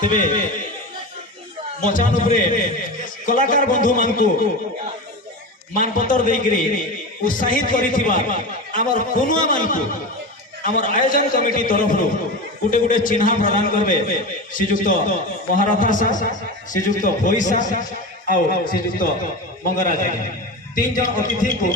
तेबे मचान उपरे कलाकार बंधु मान को मानपत्र देकरी उत्साहित करिथिबा आमर कोनुआ मान को आमर आयोजन कमिटी तरफ गुटे गुटे चिन्ह प्रदान करबे श्रीजुक्त महारथा सा श्रीजुक्त भोईसा आउ श्रीजुक्त मंगराज तीन जन अतिथि को